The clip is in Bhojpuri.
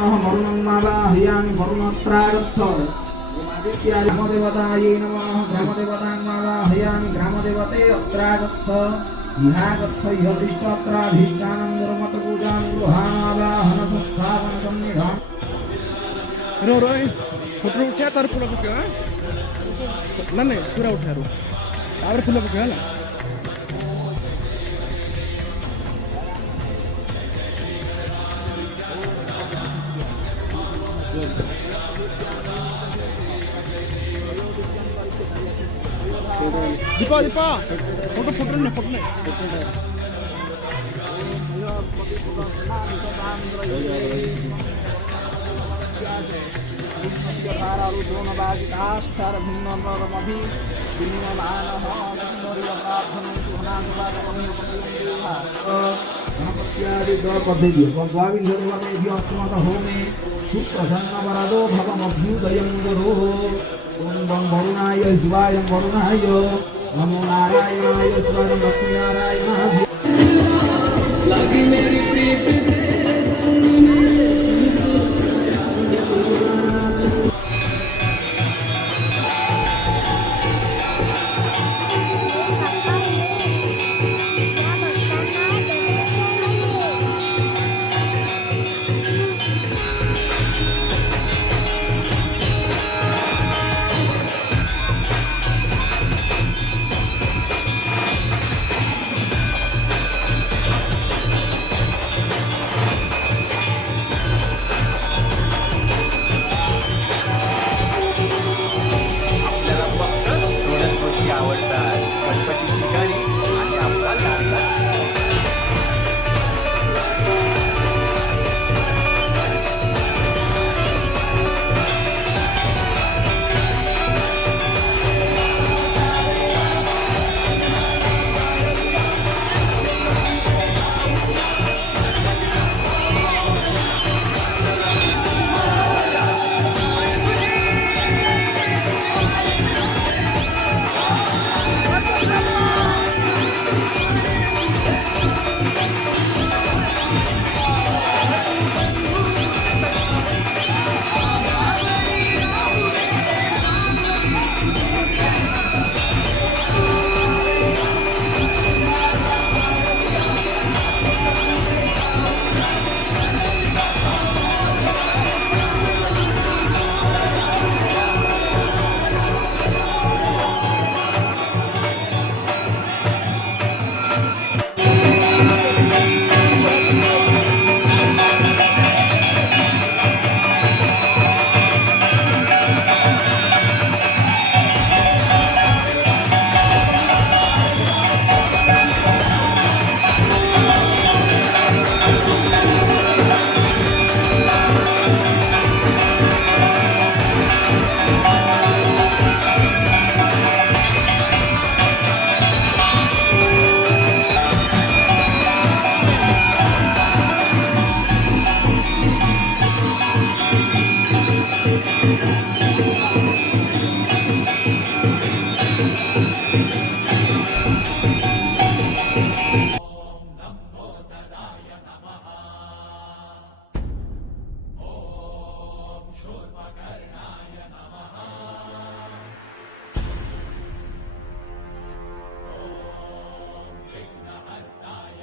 नमः वरुणं आवाहयामि वरुणत्रागच्छ ग्रामदेवतायै नमः ग्रामदेवतां आवाहयामि ग्रामदेवते अत्रागच्छ इहागच्छ इहतिष्ठत्राधिष्ठानं गुरुमतपूजां गृहावाहन संस्थापन सन्निधान रो रो फोटो उठा तार फूल पका ना नहीं पूरा उठा रो तार फूल पका ना दीपा दीपा फोटो फोटो ना फोटो नहीं वरुणाय शिवाय वरुणाय नमो नारायणाय शिवाय लक्ष्मी नारायण